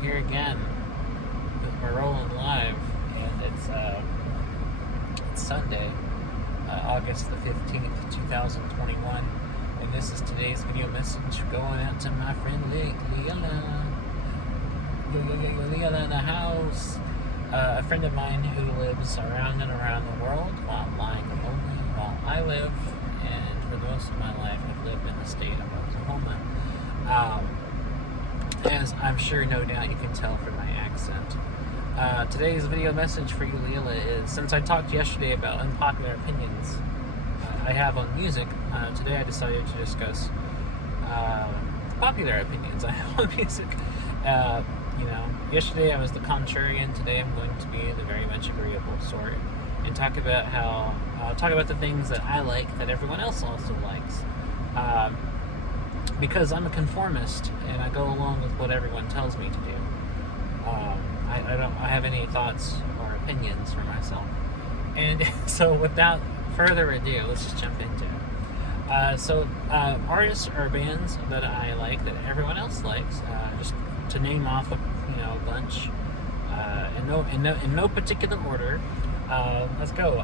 here again. We're rolling live, and it's Sunday, August the 15th, 2021, and this is today's video message going out to my friend Lilla. Lilla in the house. A friend of mine who lives around and around the world while lying lonely while I live, and for most of my life I've lived in the state of Oklahoma. As I'm sure, no doubt, you can tell from my accent. Today's video message for you, Lilla, is since I talked yesterday about unpopular opinions I have on music, today I decided to discuss popular opinions I have on music. Yesterday I was the contrarian. Today I'm going to be the very much agreeable sort, and talk about the things that I like that everyone else also likes. Because I'm a conformist and I go along with what everyone tells me to do. I don't have any thoughts or opinions for myself. And so without further ado, let's just jump into it. Artists or bands that I like that everyone else likes, just to name off a bunch, in no particular order. Let's go.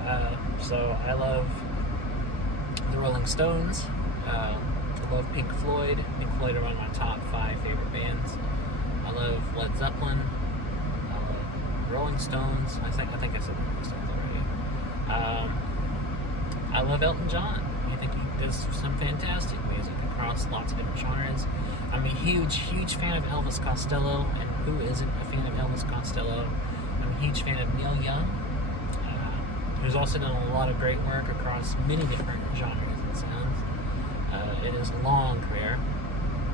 So I love the Rolling Stones. I love Pink Floyd. Pink Floyd are one of my top 5 favorite bands. I love Led Zeppelin. I love Rolling Stones. I think I said Rolling Stones already. I love Elton John. I think he does some fantastic music across lots of different genres. I'm a huge fan of Elvis Costello, and who isn't a fan of Elvis Costello? I'm a huge fan of Neil Young, who's also done a lot of great work across many different genres and sounds in his long career.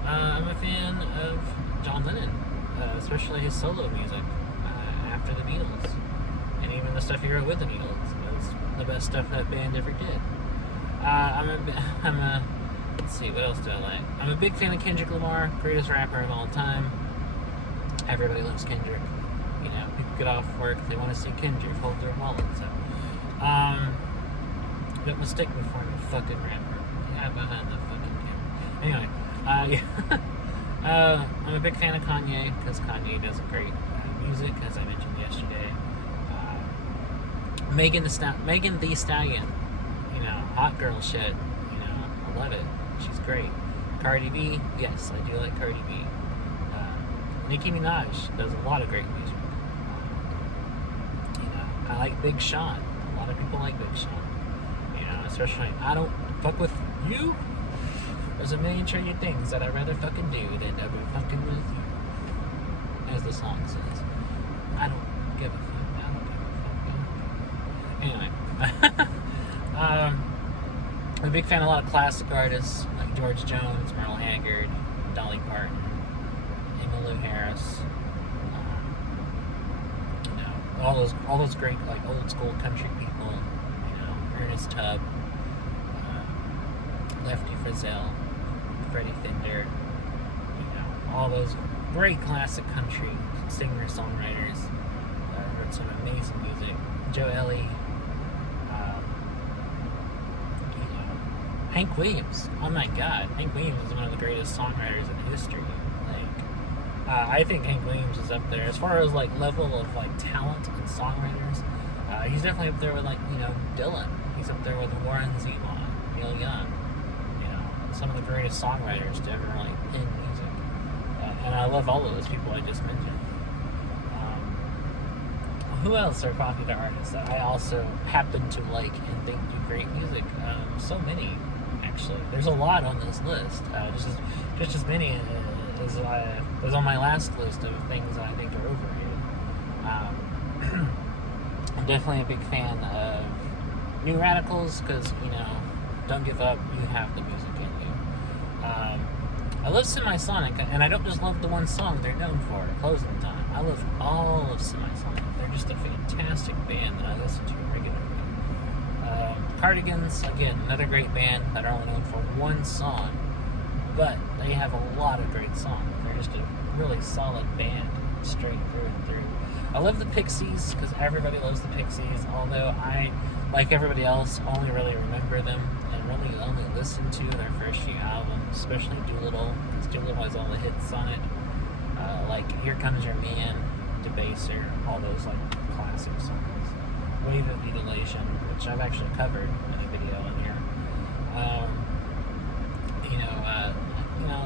I'm a fan of John Lennon, especially his solo music after the Beatles, and even the stuff he wrote with the Beatles was the best stuff that band ever did. Let's see, what else do I like? I'm a big fan of Kendrick Lamar, greatest rapper of all time. Everybody loves Kendrick. People get off work, they want to see Kendrick, hold their wallets up. Don't mistake me for a fucking rapper. Yeah, behind the fucking camera. Anyway, I'm a big fan of Kanye, because Kanye does great music, as I mentioned yesterday. Megan Thee Stallion, hot girl shit, I love it. She's great. Cardi B, yes, I do like Cardi B. Nicki Minaj does a lot of great music. I like Big Sean. A lot of people like Big Sean. Especially, I don't fuck with you. There's a million trillion things that I'd rather fucking do than ever fucking with you. As the song says. I don't give a fuck. Anyway. I'm a big fan of a lot of classic artists like George Jones, Merle Haggard, Dolly Parton, Emmylou Harris. All those great like old school country people. Ernest Tubb, Lefty Frizzell, Freddie Fender. All those great classic country singer-songwriters. Wrote some amazing music. Joe Ellie. Hank Williams. Oh my God, Hank Williams is one of the greatest songwriters in history. I think Hank Williams is up there as far as level of talent and songwriters. He's definitely up there with Dylan. He's up there with Warren Zevon, Neil Young. Some of the greatest songwriters to ever pen music. And I love all of those people I just mentioned. Who else are popular artists that I also happen to like and think do great music? So many, actually. There's a lot on this list. Just as many as on my last list of things that I think are overrated. I'm definitely a big fan of New Radicals because, don't give up, you have the music in you. I love Semisonic, and I don't just love the one song they're known for, Closing Time. I love all of Semisonic. They're just a fantastic band that I listen to regularly. Cardigans, again, another great band that are only known for one song, but they have a lot of great songs. They're just a really solid band, straight through and through. I love the Pixies, because everybody loves the Pixies, although I, like everybody else, only really remember them and really only listen to their first few albums, especially Doolittle, because Doolittle has all the hits on it. like Here Comes Your Man, Debaser, all those like classic songs. Wave of Mutilation, which I've actually covered in a video in here.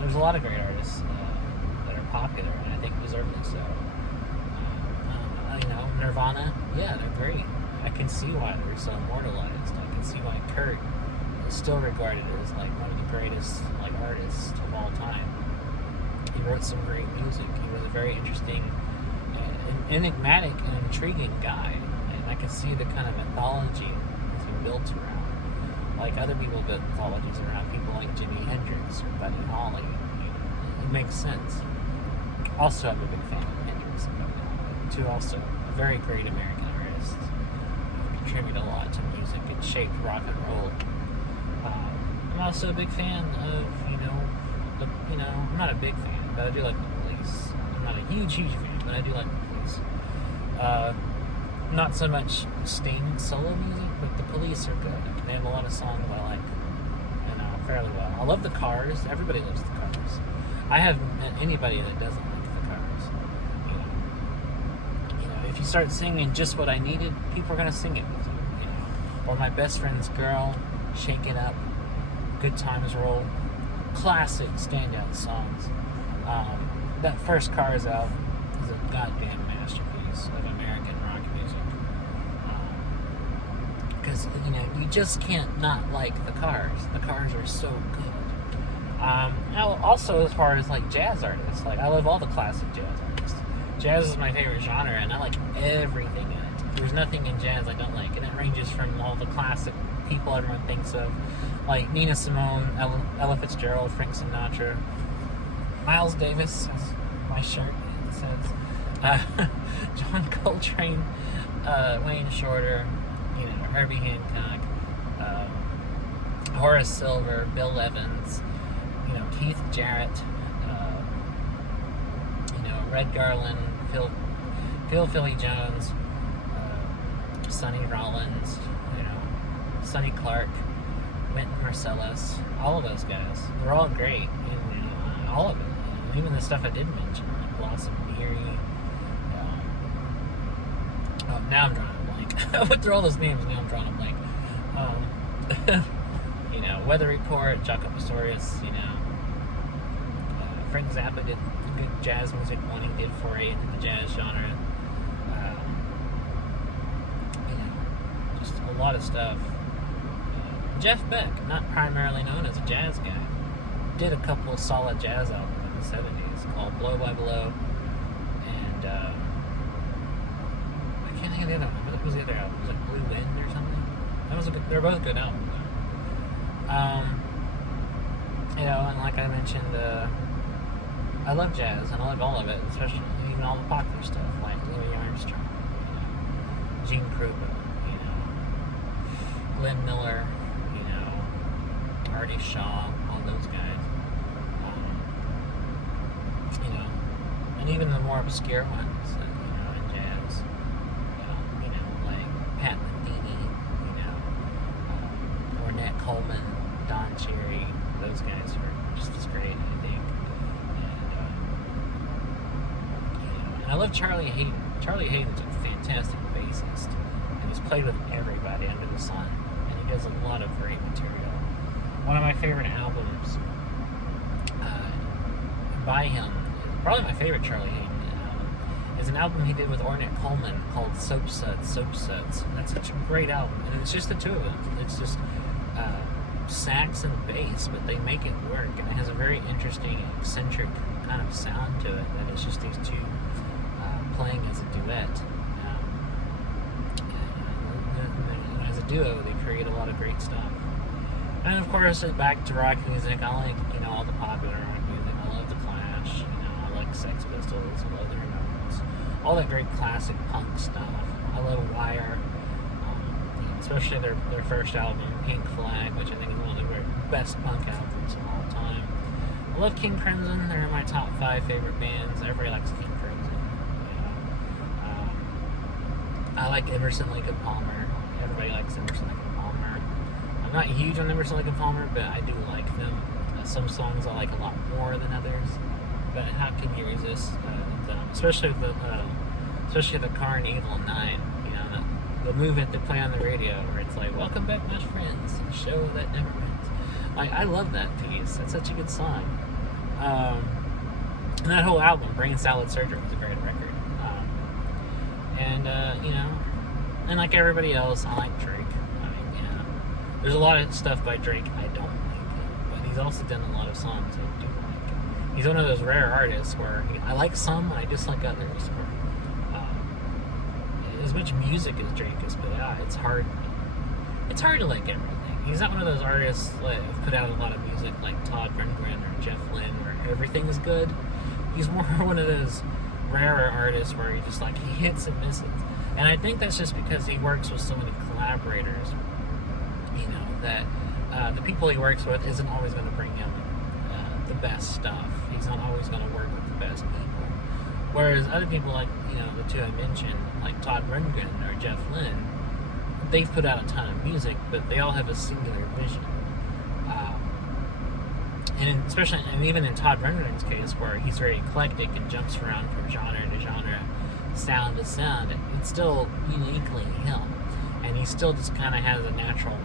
There's a lot of great artists that are popular, and I think deservedly so. Nirvana, yeah, they're great. I can see why they're so immortalized. I can see why Kurt is still regarded as like one of the greatest like artists of all time. He wrote some great music. He was a very interesting, enigmatic, and intriguing guy, and I can see the kind of mythology that he built around. Like other people built mythologies around people like Jimi Hendrix or Buddy Holly. It makes sense. Also, I'm a big fan of Hendrix and Buddy Holly. Two also very great American artists who contribute a lot to music and shaped rock and roll. I'm also a big fan of, I'm not a big fan, but I do like the Police. I'm not a huge fan, but I do like the Police. Not so much Sting solo music, but the Police are good. They have a lot of songs I like, fairly well. I love the Cars. Everybody loves the Cars. I haven't met anybody that doesn't like the Cars. If you start singing Just What I Needed, people are going to sing it with you. Or My Best Friend's Girl, Shake It Up, Good Times Roll. Classic standout songs. That first Cars album is a goddamn masterpiece of American rock music. Because, you just can't not like the Cars. The Cars are so good. Now, also, as far as, like, jazz artists, like, I love all the classic jazz artists. Jazz is my favorite genre, and I like everything in it. There's nothing in jazz I don't like, and it ranges from all the classic people everyone thinks of, like Nina Simone, Ella Fitzgerald, Frank Sinatra, Miles Davis, as my shirt says, John Coltrane, Wayne Shorter, Herbie Hancock, Horace Silver, Bill Evans, Keith Jarrett, Red Garland, Philly Jones, Sonny Rollins, Sonny Clark, Wynton Marsalis, all of those guys. They're all great, and all of it. Even the stuff I did mention, like Blossom Beery. Now I'm drawing a blank. I went through all those names, now I'm drawing a blank. Weather Report, Jaco Pastorius, Frank Zappa did good jazz music when he did foray into the jazz genre. Just a lot of stuff. Jeff Beck, not primarily known as a jazz guy, did a couple of solid jazz albums in the 70s called Blow by Blow, and I can't think of the other one. What was the other album? Was it Blue Wind or something? They're both good albums. And like I mentioned, I love jazz, and I love all of it, especially even all the popular stuff, like Louis Armstrong, Gene Krupa, Glenn Miller, Artie Shaw, all those guys. And even the more obscure ones, in jazz, like Pat Metheny, Ornette Coleman, Don Cherry, those guys are just as great, I think. And I love Charlie Hayden. Charlie Hayden's a fantastic bassist, and he's played with everybody under the sun, and he does a lot of great material. One of my favorite albums by him, probably my favorite Charlie Hayden album, is an album he did with Ornette Coleman called Soap Suds. That's such a great album, and it's just the two of them. It's just sax and bass, but they make it work, and it has a very interesting, eccentric kind of sound to it, that it's just these two playing as a duet. And as a duo, they create a lot of great stuff. And of course, back to rock music, I like, all the popular rock music. I love The Clash, I like Sex Pistols, I love the Ramones, all that great classic punk stuff. I love Wire, especially their first album, Pink Flag, which I think is one of the best punk albums of all time. I love King Crimson. They're in my top 5 favorite bands. Everybody likes King Crimson. I like Emerson, Lake and Palmer. Everybody likes Emerson, Lake and Palmer. I'm not huge on Emerson, Lake and Palmer, but I do like them. Some songs I like a lot more than others. but how can you resist them? Especially the Carn Evil 9, you know, the movement they play on the radio where it's like, welcome back my friends, show that never ends. Like, I love that piece. That's such a good song. And that whole album, Brain Salad Surgery, was a great record. You know, and like everybody else, I like Drake. I mean, you know, there's a lot of stuff by Drake I don't like, but he's also done a lot of songs I do like. He's one of those rare artists where I like some and I dislike others. As much music as Drake has put out, it's hard to like everything. He's not one of those artists that have put out a lot of music like Todd Rundgren or Jeff Lynne where everything is good. He's more one of those rarer artists where he just like, he hits and misses. And I think that's just because he works with so many collaborators, you know, that the people he works with isn't always going to bring him the best stuff. He's not always going to work with the best people. Whereas other people like, you know, the two I mentioned, like Todd Rundgren or Jeff Lynne, they've put out a ton of music, but they all have a singular vision. And even in Todd Rundgren's case, where he's very eclectic and jumps around from genre to genre, sound to sound, it's still uniquely him. And he still just kind of has a natural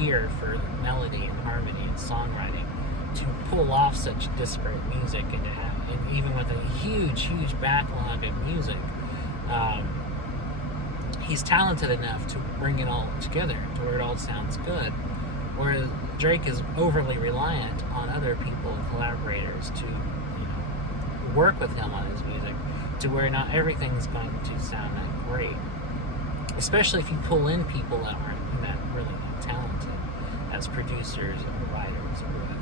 ear for melody and harmony and songwriting to pull off such disparate music and to have, and even with a huge backlog of music, he's talented enough to bring it all together to where it all sounds good. Whereas Drake is overly reliant on other people and collaborators to, you know, work with him on his music, to where not everything's going to sound that great. Especially if you pull in people that aren't that really talented as producers or writers or whatever.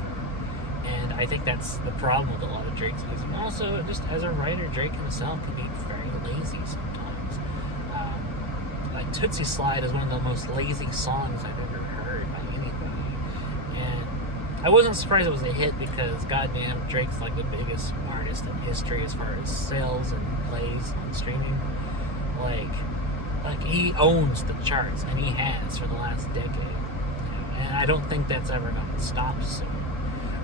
And I think that's the problem with a lot of Drake's music. Also, just as a writer, Drake himself can be very lazy sometimes. Like Tootsie Slide is one of the most lazy songs I've ever heard by anybody. And I wasn't surprised it was a hit because, goddamn, Drake's like the biggest artist in history as far as sales and plays on streaming. Like he owns the charts, and he has for the last decade. And I don't think that's ever going to stop soon.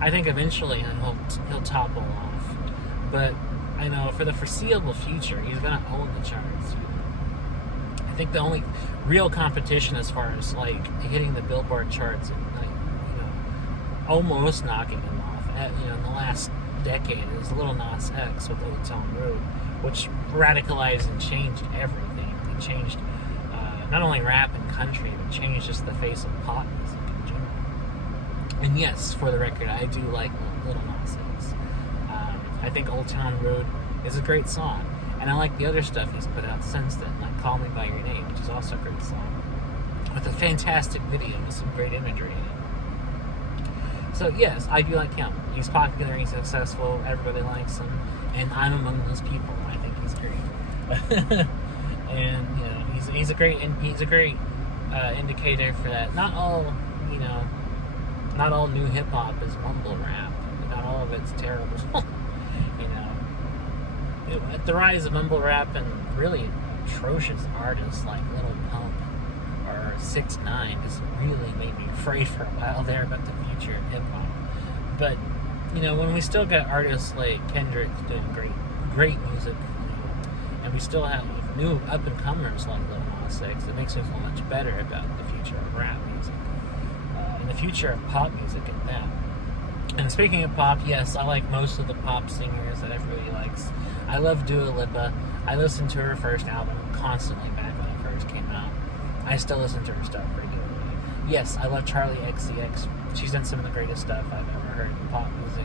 I think eventually he'll topple off. But I know for the foreseeable future, he's going to own the charts. I think the only real competition as far as like hitting the Billboard charts and like, you know, almost knocking him off in the last decade is Lil Nas X with Old Town Road, which radicalized and changed everything. It changed not only rap and country, but changed just the face of pop music in general. And yes, for the record, I do like Lil Nas X. I think Old Town Road is a great song. And I like the other stuff he's put out since then, like Call Me By Your Name, which is also a great song, with a fantastic video with some great imagery in it. So yes, I do like him. He's popular, he's successful, everybody likes him, and I'm among those people. I think he's great. And you know, he's a great indicator for that. Not all new hip hop is mumble rap. Not all of it's terrible. At the rise of mumble rap and really atrocious artists like Lil Pump or 6ix9ine just really made me afraid for a while there about the future of hip hop. But you know, when we still got artists like Kendrick doing great music, and we still have new up and comers like Lil Nas X, it makes me feel much better about the future of rap music and the future of pop music at that. And speaking of pop, yes, I like most of the pop singers that everybody likes. I love Dua Lipa. I listened to her first album constantly back when it first came out. I still listen to her stuff regularly. Yes, I love Charli XCX. She's done some of the greatest stuff I've ever heard in pop music.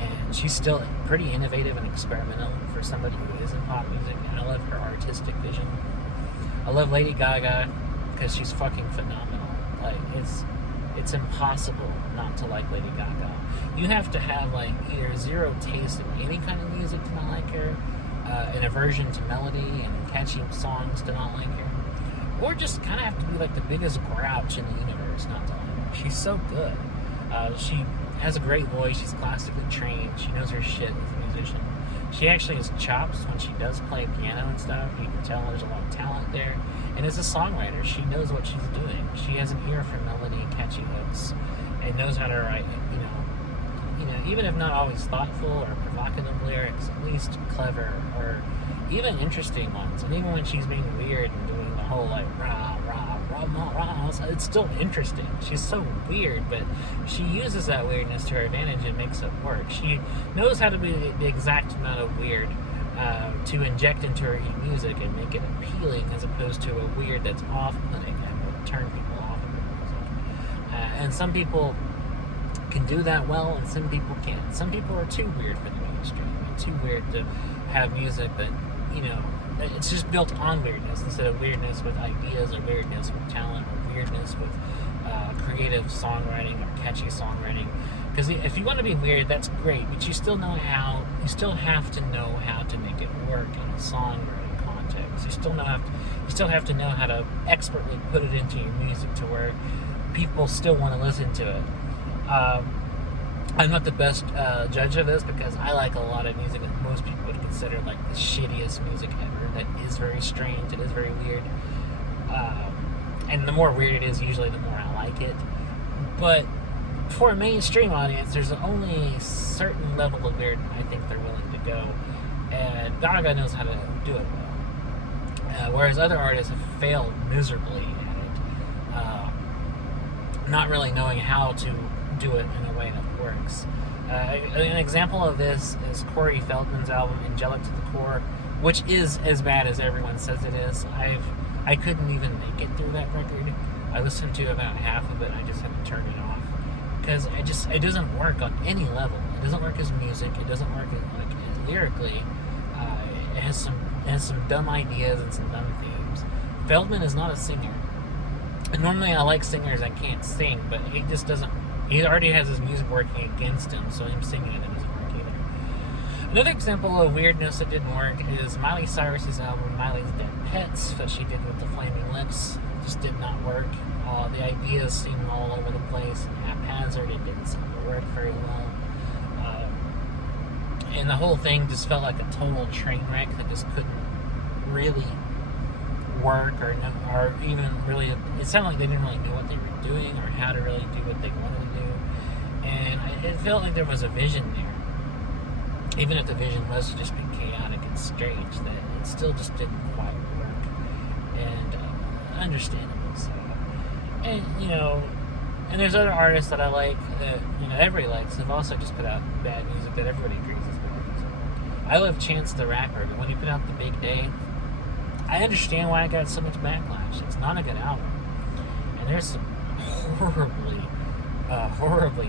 And she's still pretty innovative and experimental for somebody who is in pop music. And I love her artistic vision. I love Lady Gaga because she's fucking phenomenal. Like, it's impossible not to like Lady Gaga. You have to have like either zero taste in any kind of music to not like her, an aversion to melody and catchy songs to not like her, or just kind of have to be like the biggest grouch in the universe not to like her. She's so good. She has a great voice. She's classically trained. She knows her shit as a musician. She actually has chops when she does play piano and stuff. You can tell there's a lot of talent there. And as a songwriter, she knows what she's doing. She has an ear for melody and catchy hooks, and knows how to write, even if not always thoughtful or provocative lyrics, at least clever or even interesting ones. And even when she's being weird and doing the whole like rah rah rah rah rah, it's still interesting. She's so weird, but she uses that weirdness to her advantage and makes it work. She knows how to be the exact amount of weird to inject into her music and make it appealing, as opposed to a weird that's off-putting and will turn people off of her music. And some people can do that well, and some people can't. Some people are too weird for the mainstream, and too weird to have music that, it's just built on weirdness instead of weirdness with ideas, or weirdness with talent, or weirdness with creative songwriting or catchy songwriting. Because if you want to be weird, that's great, but you still have to know how to make it work in a songwriting context. You still have to know how to expertly put it into your music to where people still want to listen to it. I'm not the best judge of this, because I like a lot of music that most people would consider like the shittiest music ever. That is very strange. It is very weird. And the more weird it is, usually the more I like it. But for a mainstream audience, there's only a certain level of weird I think they're willing to go. And Gaga knows how to do it well. Whereas other artists have failed miserably at it. Not really knowing how to do it in a way that works. An example of this is Corey Feldman's album Angelic to the Core, which is as bad as everyone says it is. I couldn't even make it through that record. I listened to about half of it and I just had to turn it off, because it doesn't work on any level. It doesn't work as music. It doesn't work as lyrically. It has some dumb ideas and some dumb themes. Feldman is not a singer. And normally I like singers that can't sing, but he just doesn't. He already has his music working against him, so him singing it doesn't work either. Another example of weirdness that didn't work is Miley Cyrus's album Miley's Dead Pets, that she did with the Flaming Lips. Just did not work. The ideas seemed all over the place and haphazard. It didn't seem to work very well. And the whole thing just felt like a total train wreck that just couldn't really work, or even really, it sounded like they didn't really know what they were doing or how to really do what they wanted to do. And it felt like there was a vision there, even if the vision was to just be chaotic and strange, that it still just didn't quite work. And understandable so. And and there's other artists that I like that everybody likes, have also just put out bad music that everybody agrees is bad music. I love Chance the Rapper, but when he put out The Big Day, I understand why it got so much backlash. It's not a good album. And there's some horribly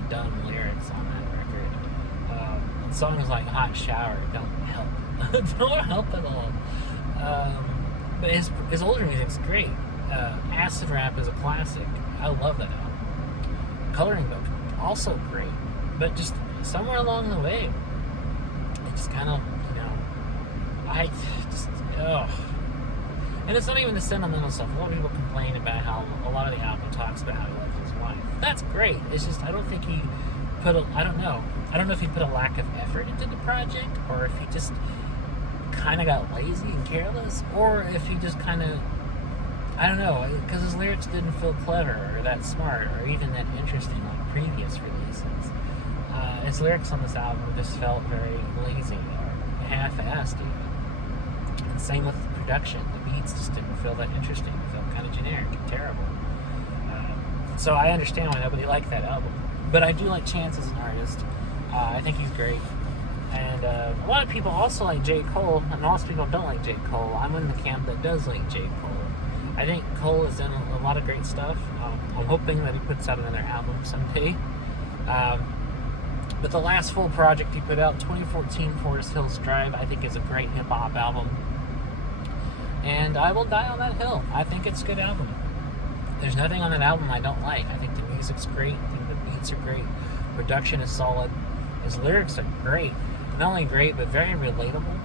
dumb lyrics on that record. Songs like Hot Shower don't help. Don't help at all. But his older music's great. Acid Rap is a classic. I love that album. Coloring Book, also great. But just somewhere along the way, it just kind of, And it's not even the sentimental stuff. A lot of people complain about how a lot of the album talks about how he loves his wife. That's great. It's just, I don't think he put I don't know if he put a lack of effort into the project, or if he just kind of got lazy and careless, or if he just kind of, I don't know, because his lyrics didn't feel clever or that smart or even that interesting like previous releases. His lyrics on this album just felt very lazy or half-assed even. And same with the production. The beats just didn't feel that interesting. It felt kind of generic and terrible. So I understand why nobody liked that album. But I do like Chance as an artist. I think he's great. And a lot of people also like J. Cole, and most people don't like J. Cole. I'm in the camp that does like J. Cole. I think Cole has done a lot of great stuff. I'm hoping that he puts out another album someday. But the last full project he put out, 2014 Forest Hills Drive, I think is a great hip-hop album. And I will die on that hill. I think it's a good album. There's nothing on that album I don't like. I think the music's great. I think the beats are great. Production is solid. His lyrics are great. Not only great, but very relatable.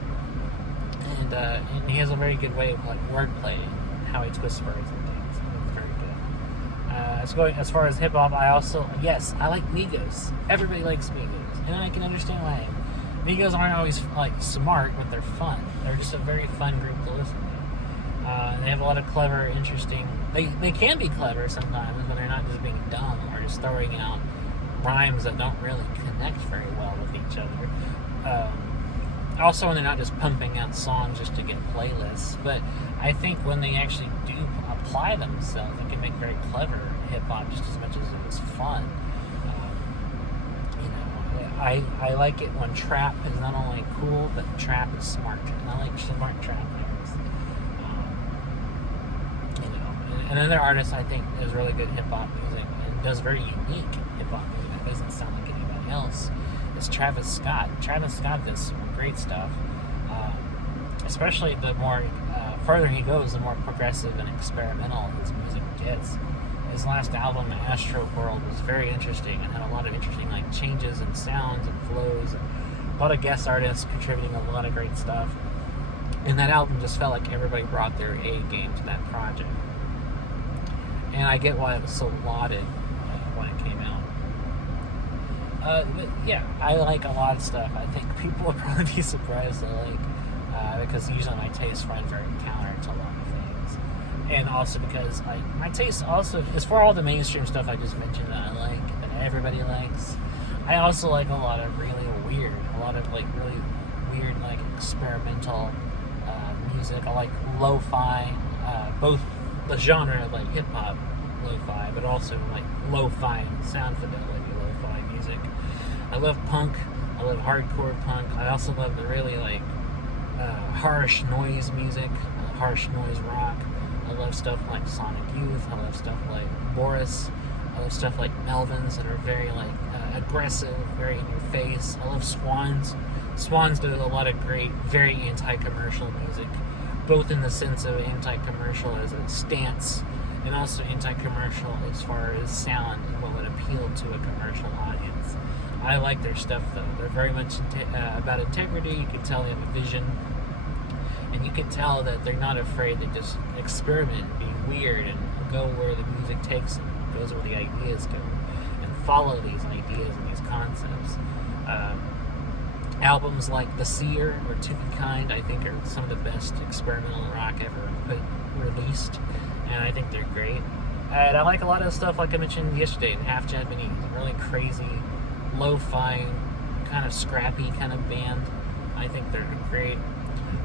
And he has a very good way of like wordplay and how he twists words and things. I think it's very good. As far as hip hop, I like Migos. Everybody likes Migos, and I can understand why. Migos aren't always like smart, but they're fun. They're just a very fun group to listen to. They have a lot of clever, interesting. They can be clever sometimes when they're not just being dumb or just throwing out rhymes that don't really connect very well with each other. Also, when they're not just pumping out songs just to get playlists, but I think when they actually do apply themselves, they can make very clever hip hop just as much as it is fun. I like it when trap is not only cool, but trap is smart. And I like smart trap lyrics. Another artist I think does really good hip hop music and does very unique hip hop music that doesn't sound like anybody else is Travis Scott. Travis Scott does some great stuff. Especially the more further he goes, the more progressive and experimental his music gets. His last album, Astro World, was very interesting and had a lot of interesting changes in sounds and flows, and a lot of guest artists contributing a lot of great stuff. And that album just felt like everybody brought their A game to that project. And I get why it was so lauded when it came out. But yeah, I like a lot of stuff. I think people will probably be surprised I like, because usually my tastes run very counter to a lot of things. And also because my taste also is for all the mainstream stuff I just mentioned that I like, that everybody likes. I also like a lot of really weird experimental music. I like lo-fi, both the genre of hip hop lo-fi, but also lo-fi and sound fidelity lo-fi music. I love punk. I love hardcore punk. I also love the really harsh noise music, harsh noise rock. I love stuff like Sonic Youth. I love stuff like Boris. I love stuff like Melvins that are very aggressive, very in your face. I love Swans. Swans do a lot of great, very anti-commercial music, both in the sense of anti-commercial as a stance, and also anti-commercial as far as sound and what would appeal to a commercial audience. I like their stuff though. They're very much about integrity. You can tell they have a vision, and you can tell that they're not afraid to just experiment, be weird, and go where the music takes them, goes where the ideas go, and follow these ideas and these concepts. Albums like The Seer or To Be Kind, I think, are some of the best experimental rock ever released, and I think they're great. And I like a lot of stuff like I mentioned yesterday in Half Japanese, a really crazy, lo-fi, kind of scrappy kind of band. I think they're great.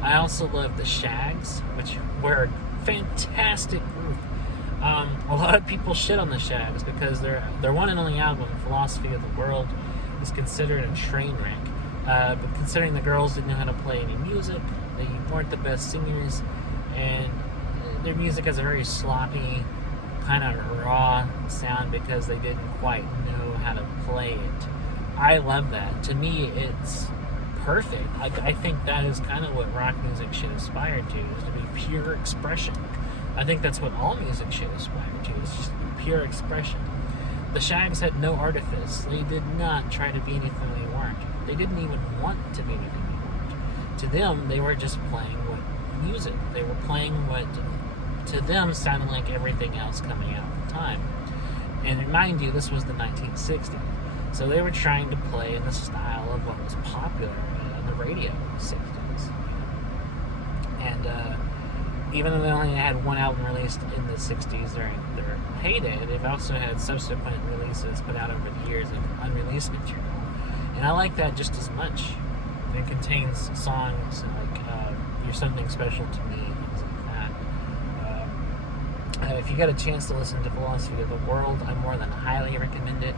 I also love the Shags, which were a fantastic group. A lot of people shit on the Shags because their one and only album, Philosophy of the World, is considered a train wreck. But considering the girls didn't know how to play any music, they weren't the best singers, and their music has a very sloppy, kind of raw sound because they didn't quite know how to play it. I love that. To me, it's perfect. I think that is kind of what rock music should aspire to, is to be pure expression. I think that's what all music should aspire to, is just pure expression. The Shags had no artifice. They did not try to be anything they weren't. They didn't even want to be anything they weren't. To them, they were just playing what music. They were playing what, to them, sounded like everything else coming out at the time. And mind you, this was the 1960s. So they were trying to play in the style of what was popular on the radio in the 60s. And even though they only had one album released in the 60s during their heyday, they've also had subsequent releases put out over the years of unreleased material. And I like that just as much. It contains songs like You're Something Special to Me, things like that. If you get a chance to listen to Philosophy of the World, I more than highly recommend it.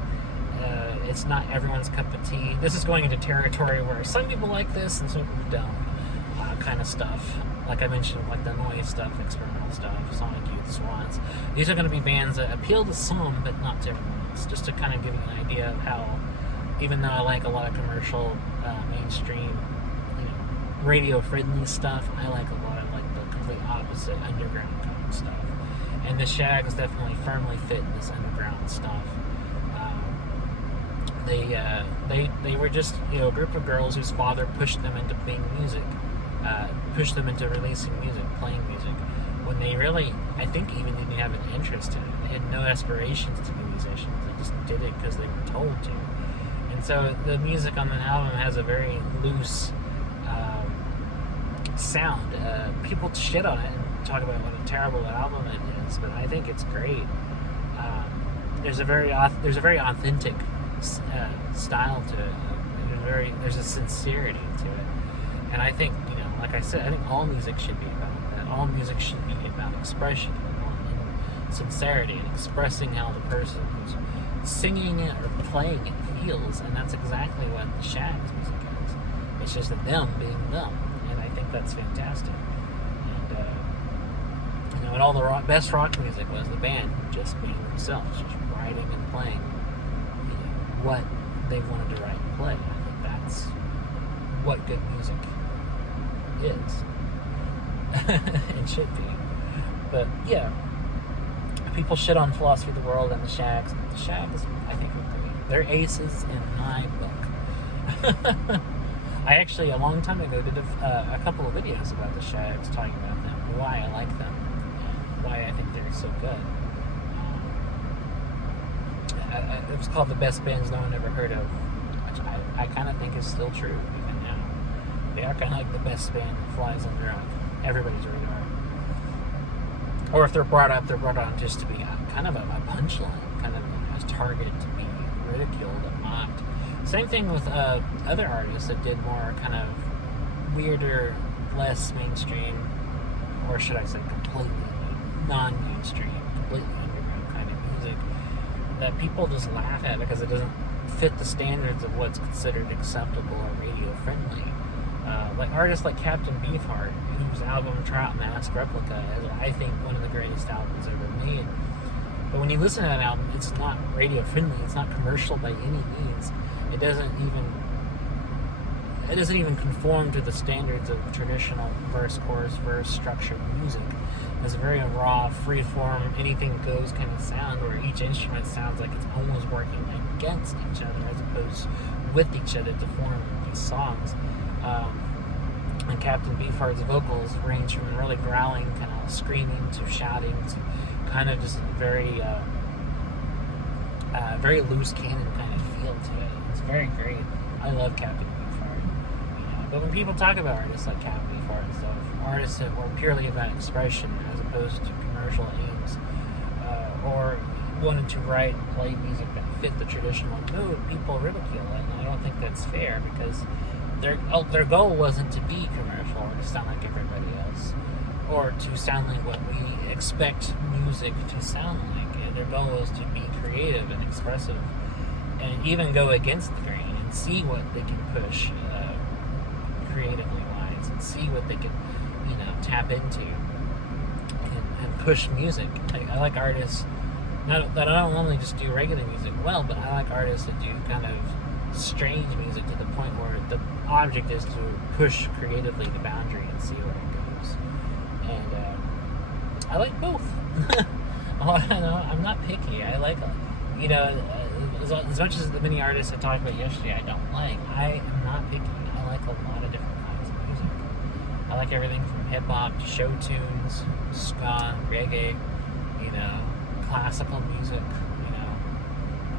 It's not everyone's cup of tea. This is going into territory where some people like this and some people don't, kind of stuff. Like I mentioned, like the noise stuff, experimental stuff, Sonic Youth, Swans. These are going to be bands that appeal to some, but not to everyone else. Just to kind of give you an idea of how, even though I like a lot of commercial, mainstream, radio-friendly stuff, I like a lot of the complete opposite underground kind of stuff. And the Shags definitely firmly fit in this underground stuff. They were just a group of girls whose father pushed them into playing music, pushed them into releasing music, playing music, when they really, I think, even didn't have an interest in it. They had no aspirations to be musicians. They just did it because they were told to. And so the music on the album has a very loose sound. People shit on it and talk about what a terrible album it is, but I think it's great. There's a very authentic style to it. There's there's a sincerity to it. And I think, like I said, I think all music should be about that. All music should be about expression and sincerity and expressing how the person who's singing it or playing it feels. And that's exactly what the Shag's music is. It's just them being them. And I think that's fantastic. And all the best rock music was the band just being themselves, just writing and playing what they wanted to write and play. I think that's what good music is and should be. But yeah, people shit on Philosophy of the World and the Shags, but the Shags, I think, are great. They're aces in my book. I actually, a long time ago, did a couple of videos about the Shags, talking about them, why I like them, and why I think they're so good. It was called The Best Bands No One Ever Heard Of, which I kind of think is still true even now. They are kind of like the best band that flies under everybody's radar. Or if they're brought on just to be kind of a punchline, kind of a target to be ridiculed and mocked. Same thing with other artists that did more kind of weirder, less mainstream, or should I say completely non-mainstream, completely underground kind of music that people just laugh at because it doesn't fit the standards of what's considered acceptable or radio friendly. Like artists like Captain Beefheart, whose album Trout Mask Replica is, I think, one of the greatest albums ever made. But when you listen to that album, it's not radio friendly. It's not commercial by any means. It doesn't even conform to the standards of traditional verse, chorus, verse structured music. It's a very raw, free-form, anything goes kind of sound where each instrument sounds like it's almost working against each other as opposed with each other to form these songs. And Captain Beefheart's vocals range from really growling, kind of screaming, to shouting, to kind of just very loose cannon kind of feel to it. It's very great. I love Captain Beefheart. But when people talk about artists like Captain Beefheart and stuff, artists that were purely about expression as opposed to commercial aims, or wanted to write and play music that fit the traditional mood, people ridicule it. And I don't think that's fair because their goal wasn't to be commercial or to sound like everybody else or to sound like what we expect music to sound like. Their goal was to be creative and expressive and even go against the grain and see what they can push creatively wise and see what they can tap into and push music. I like artists that I don't only just do regular music well, but I like artists that do kind of strange music to the point where the object is to push creatively the boundary and see where it goes. And I like both. I'm not picky. I like, as much as the many artists I talked about yesterday I don't like, I am not picky. I like a lot of different kinds of music. I like everything from hip-hop to show tunes, ska, reggae, classical music,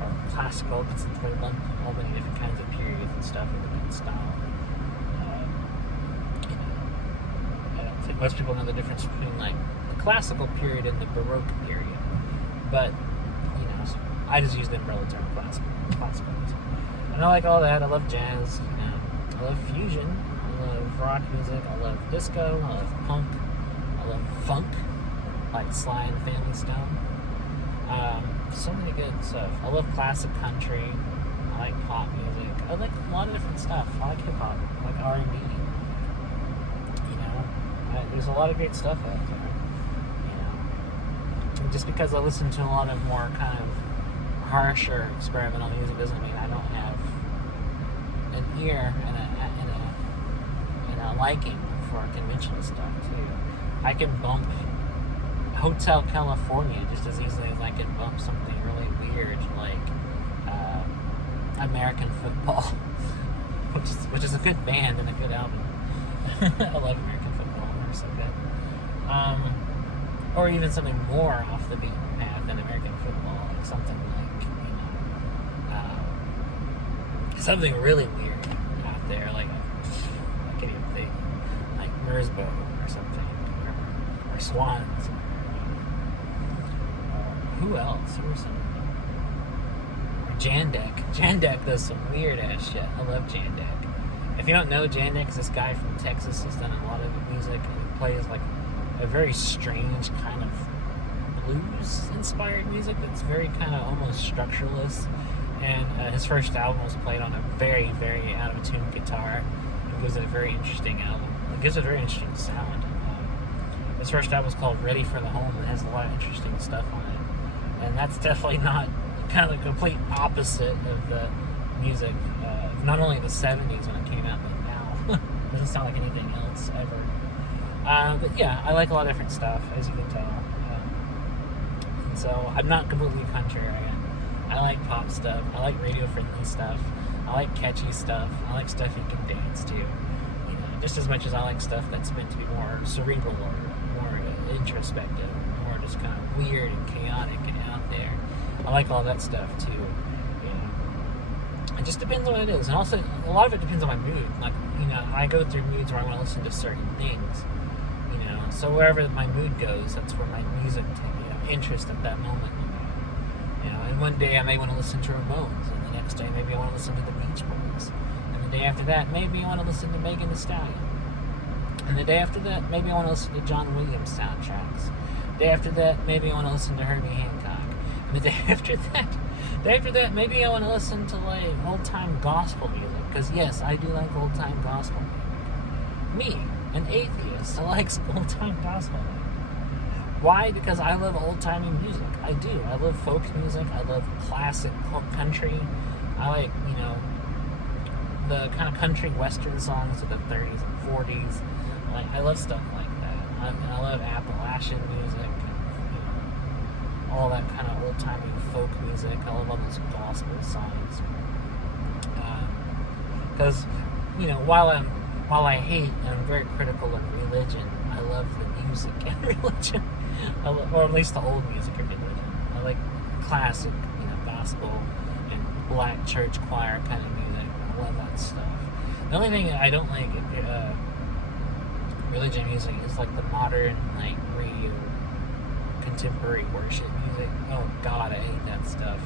or classical, but since we lump all many different kinds of periods and stuff with a good style. I don't think most people know the difference between like the classical period and the Baroque period. But, I just use the umbrella term classical music. And I like all that. I love jazz, I love fusion, I love rock music, I love disco, I love punk, I love funk, like Sly and the Family Stone. So many good stuff. I love classic country. I like pop music. I like a lot of different stuff. I like hip hop. I like R&B. There's a lot of great stuff out there. And just because I listen to a lot of more kind of harsher experimental music doesn't mean I don't have an ear and a liking for conventional stuff too. I can bump Hotel California just as easily as I can bump something really weird like American Football, which is a good band and a good album. I love American Football; they're so good. Or even something more off the beaten path than American Football, like something like something really weird out there, like I can't even think, like Mersbo or something, or Swans. Who else? Who are some? Or Jandek does some weird ass shit. I love Jandek. If you don't know, Jandek is this guy from Texas. He's done a lot of music, and he plays like a very strange kind of blues-inspired music that's very kind of almost structureless. And his first album was played on a very, very out-of-tune guitar. It gives it a very interesting album. It gives it a very interesting sound. His first album was called Ready for the Home, and it has a lot of interesting stuff on it. And that's definitely not kind of the complete opposite of the music, not only the 70s when it came out, but now. Doesn't sound like anything else ever. But yeah, I like a lot of different stuff, as you can tell. And so I'm not completely contrarian. I like pop stuff. I like radio-friendly stuff. I like catchy stuff. I like stuff you can dance to. Just as much as I like stuff that's meant to be more cerebral or more introspective, more just kind of weird and chaotic and out there. I like all that stuff too. It just depends on what it is, and also a lot of it depends on my mood. Like, I go through moods where I want to listen to certain things. So wherever my mood goes, that's where my music, interest at that moment. And one day I may want to listen to Ramones, and the next day maybe I want to listen to the Beach Boys, and the day after that maybe I want to listen to Megan Thee Stallion, and the day after that maybe I want to listen to John Williams soundtracks. The day after that maybe I want to listen to Herbie Hancock. And the day after that maybe I want to listen to like old-time gospel music, because yes, I do like old-time gospel music. Me, an atheist, likes old-time gospel music. Why? Because I love old-timey music. I do. I love folk music. I love classic country. I like, the kind of country western songs of the 30s and 40s. I love stuff like that. I love Appalachian music. All that kind of old-timey folk music. I love all those gospel songs. Because, while I hate and I'm very critical of religion, I love the music and religion. Or at least the old music of religion. I like classic, gospel and black church choir kind of music. I love that stuff. The only thing I don't like religion music is like the modern, like radio, contemporary worship music. Oh God, I hate that stuff.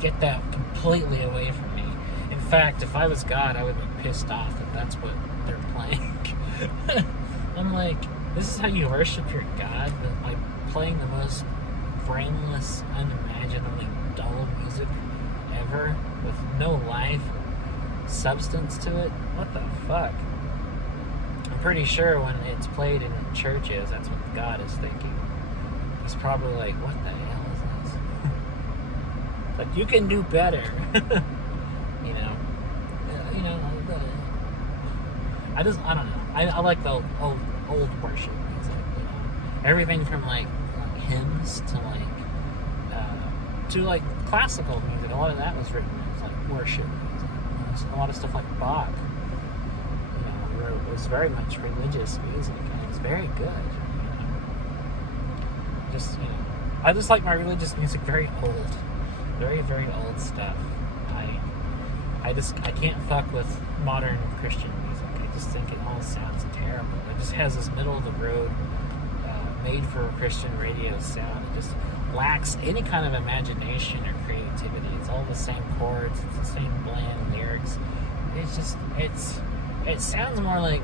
Get that completely away from me. In fact, if I was God, I would be pissed off that that's what they're playing. I'm like, this is how you worship your God, but like playing the most brainless, unimaginably dull music ever with no life, substance to it. What the fuck? I'm pretty sure when it's played in churches, that's what God is thinking. He's probably like, what the hell is this? Like, you can do better. I don't know. I like the old worship music, everything from like hymns to classical music. A lot of that was written as like worship music. A lot of stuff like Bach, was very much religious music, and it was very good. I just like my religious music very old, very, very old stuff. I can't fuck with modern Christian music. I just think it all sounds terrible. It just has this middle of the road, made for a Christian radio sound. It just lacks any kind of imagination or creativity. It's all the same chords. It's the same bland lyrics. It sounds more like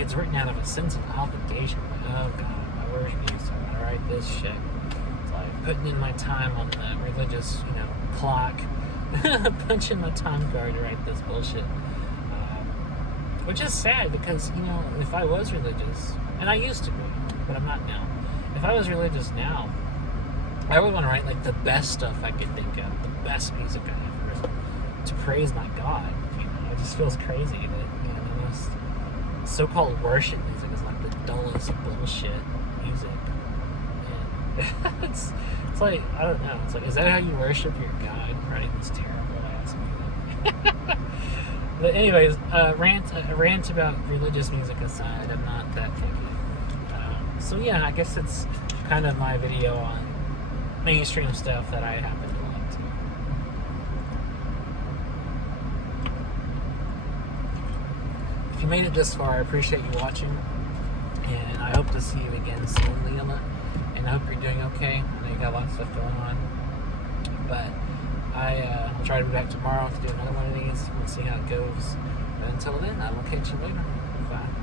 it's written out of a sense of obligation. Like, oh God, my worship music, I'm gonna write this shit. It's like putting in my time on the religious, clock. Punching my time card to write this bullshit. Which is sad because, if I was religious, and I used to be, but I'm not now. If I was religious now, I would want to write like the best stuff I could think of, the best music I ever written, to praise my God. It just feels crazy that, the most so-called worship music is like the dullest bullshit music. And it's like, I don't know. It's like, is that how you worship your God? Right? It's terrible ass music. But anyways, a rant about religious music aside, I'm not that picky. So yeah, I guess it's kind of my video on mainstream stuff that I happen to like too. If you made it this far, I appreciate you watching, and I hope to see you again soon, Lilla. And I hope you're doing okay. I know you got a lot of stuff going on, but I'll try to be back tomorrow to do another one of these. We'll see how it goes. But until then, I will catch you later. Bye.